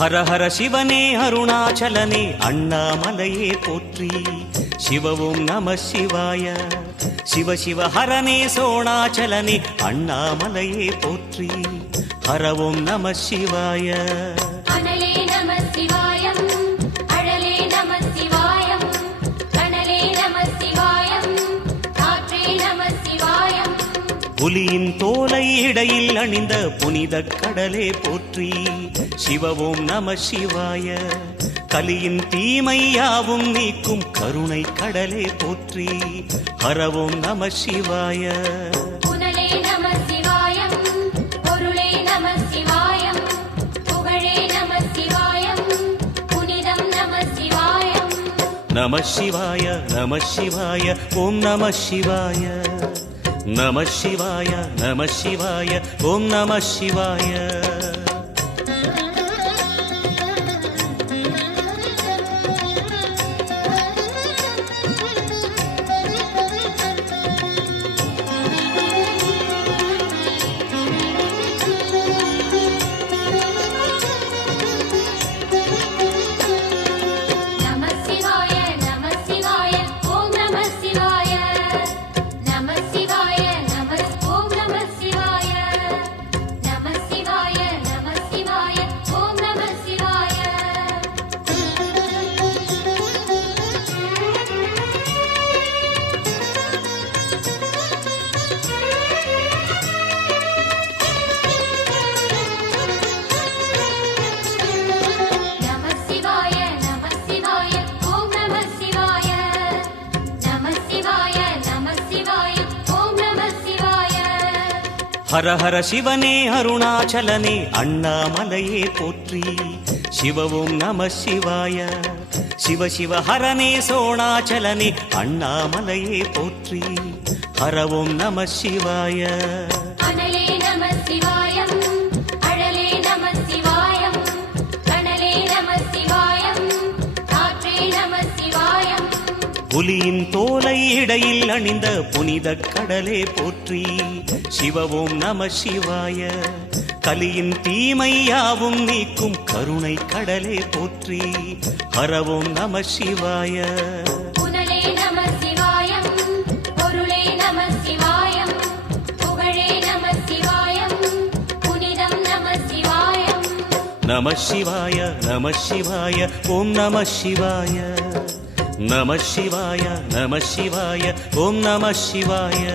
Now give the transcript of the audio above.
ஹர ஹர சிவனே அருணாச்சலனே அண்ணாமலையே போற்றி. சிவவும் நம சிவாய. சிவ சிவ ஹரனே சோணாச்சலனே அண்ணாமலையே போற்றி. ஹரவும் நம சிவாய. அனலே நம சிவாயம், அழலே நம சிவாயம், கனலே நம சிவாயம், காற்றே நம சிவாயம். புலியின் தோலை இடையில் அணிந்த புனித கடலே போற்றி. சிவவும் நம சிவாய. கலியின் தீமையாவும் நீக்கும் கருணை கடலே போற்றி. ஹரவும் நம சிவாய. புனலே நம சிவாயம், பொருளே நம சிவாயம், புகழே நம சிவாயம், புனிதம் நம சிவாயம். நம சிவாய நம சிவாய ஓம் நம சிவாய. நம சிவாய நம சிவாய ஓம் நம சிவாய. ஹர ஹர சிவனே அருணாச்சலனே அண்ணாமலையே போற்றி. சிவவும் நம சிவாய. சிவ சிவ ஹரனே சோணாச்சலனே அண்ணாமலையே போற்றி. ஹரவும் நம சிவாய. அனலே நம சிவாயம், அழலே நம சிவாயம், கனலே நம சிவாயம், காற்றே நம சிவாயம். புலியின் தோலை இடையில் அணிந்த புனித கடலே போற்றி. சிவவும் நம சிவாய. கலியின் தீமையாவும் நீக்கும் கருணை கடலே போற்றி. ஹரவும் நம சிவாய. புனலே நம சிவாயம், பொருளே நம சிவாயம், புகழே நம சிவாயம், புனிதம் நம சிவாயம். நம சிவாய நம சிவாய ஓம் நம சிவாய. நம சிவாய நம சிவாய ஓம் நம சிவாய.